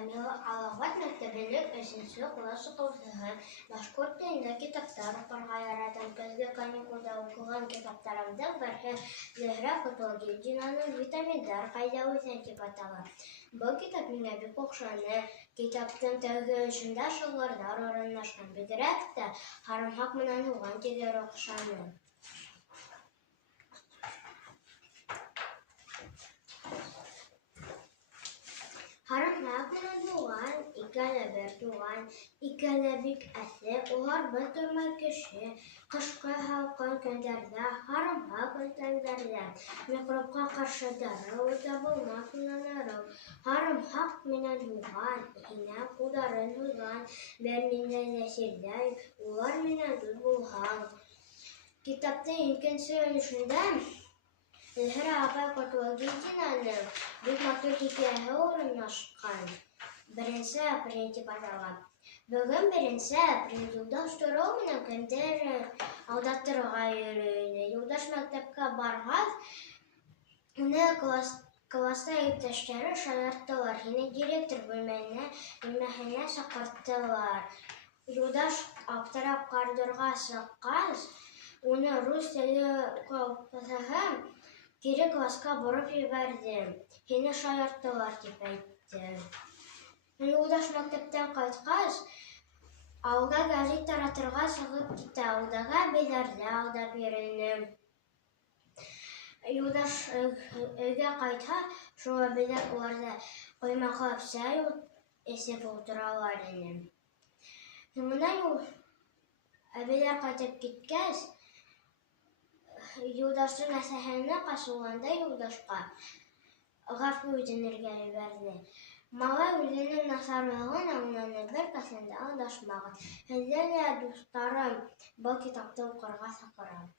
Камила Алават мәктәбенең 3-нче класс укучыһы. Башкорт телендә китаптар укырга яратам. Көзге каникулда укыган китапларымның берсе Зөһрә Котылгилдинаның «Витаминдар кайда үсә» дип атала. Бу китап миңа бик охшаны. Китаптың тәүге очында шигырьләр урынлашкан. Бигрәк тә Һарымхак менән туган тигәр охшаны. Һарымхак менән туган, икәүләре бер туган, икәүләре бик әсе, улар бер тормай кеше. Кышкы һалкын көндәрдә, Һарымхак өстәлләрдә, микробка каршы дару табылмас уйланырым. Һарымхак менән туган, һиңа кулларын һузган, берниндәй дә сирдәй, улар менән дуст булган. Китаптың икенче өлешендә Зөһрә апай Котылгилдинаның бик матур хикәяһе урынлашкан. 1 апрель дип аталган. Бүген 1 апрель Юлдаш Төрәү менән кемдер алдатырга йөрөйне. Юлдаш мәктәпкә баргач, уны класста иптәшләре шаярттылар. Һине директор бүлмәһенә чакырттылар. Юлдаш аптырап коридорга чыккач, уны рус теле укытучыһы кире класска борып җибәрде. Һине шаярттылар дип әйтте. Юлдаш мәктәптән кайткач, авылга гәзит таратырга чыгып китә. Авылдагы әбиләргә алдап йөрөнө. Юлдаш өйгә кайтса, шул әбиләр уларда коймаклап чәй эсеп утыралар иде. Шуннан әбиләр кайтып киткәч, Юлдаштың әсәһенә качылганда Юлдашка гафу үтенергә җибәрде. Малай үзенең насарлыгын аңланып, беркайчан да алдашмаган. Һеҙҙе лә, дуҫтарым, был китапты укырға саҡырам.